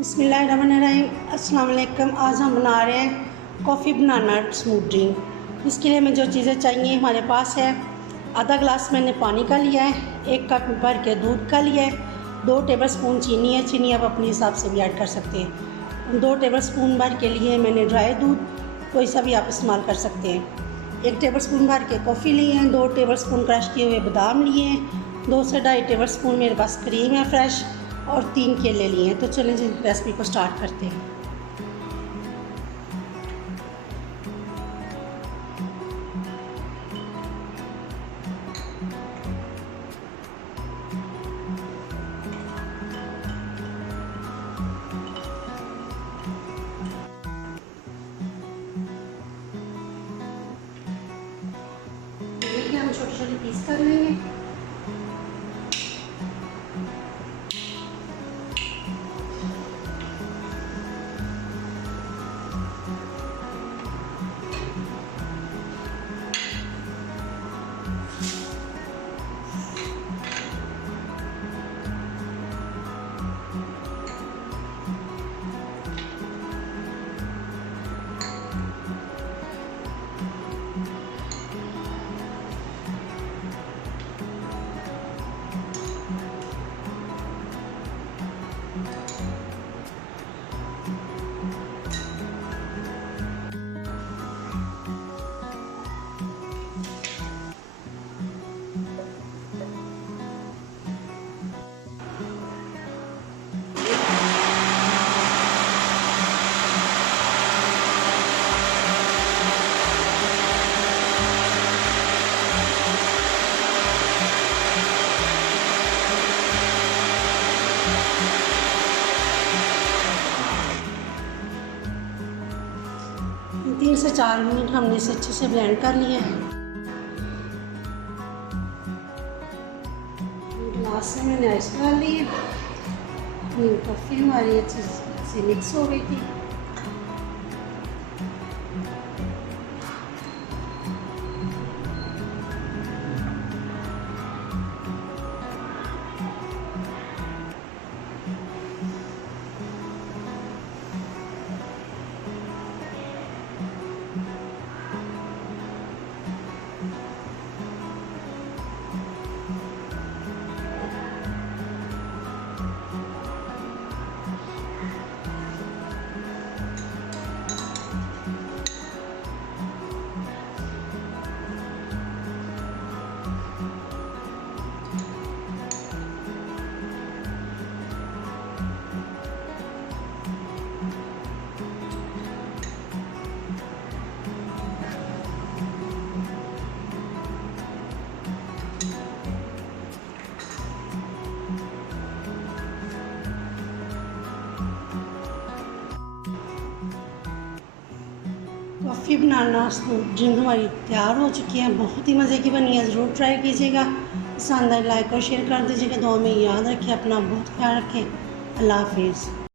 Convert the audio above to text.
बिस्मिल्लाहिर्रहमानिर्रहीम। अस्सलाम वालेकुम। आज हम बना रहे हैं कॉफ़ी बनाना स्मूथ ड्रिंक। इसके लिए हमें जो चीज़ें चाहिए हमारे पास है, आधा गिलास मैंने पानी का लिया है, 1 कप भर के दूध का लिया है, 2 टेबलस्पून चीनी है, चीनी आप अपने हिसाब से भी ऐड कर सकते हैं। 2 टेबलस्पून भर के लिए मैंने ड्राई दूध, कोई सा भी आप इस्तेमाल कर सकते हैं। 1 टेबलस्पून भर के कॉफ़ी लिए हैं, 2 टेबलस्पून क्रश किए हुए बादाम लिए हैं, 2 से 2.5 टेबलस्पून मेरे पास क्रीम है फ्रेश, और 3 केले लिए हैं। तो चलें जी रेसिपी को स्टार्ट करते हैं। हम छोटे छोटे पीस कर लेंगे। तीन से 4 मिनट हमने इसे अच्छे से ब्लेंड कर लिया है। ग्लास में मैंने आइस डाल ली है। कॉफ़ी हमारी अच्छे से मिक्स हो गई थी। कॉफ़ी बनाना स्मूथ ड्रिंक हमारी तैयार हो चुकी है। बहुत ही मज़े की बनी है, ज़रूर ट्राई कीजिएगा। पसंद आए लाइक और शेयर कर दीजिएगा। दुआ में याद रखें, अपना बहुत ख्याल रखें। अल्लाह हाफिज़।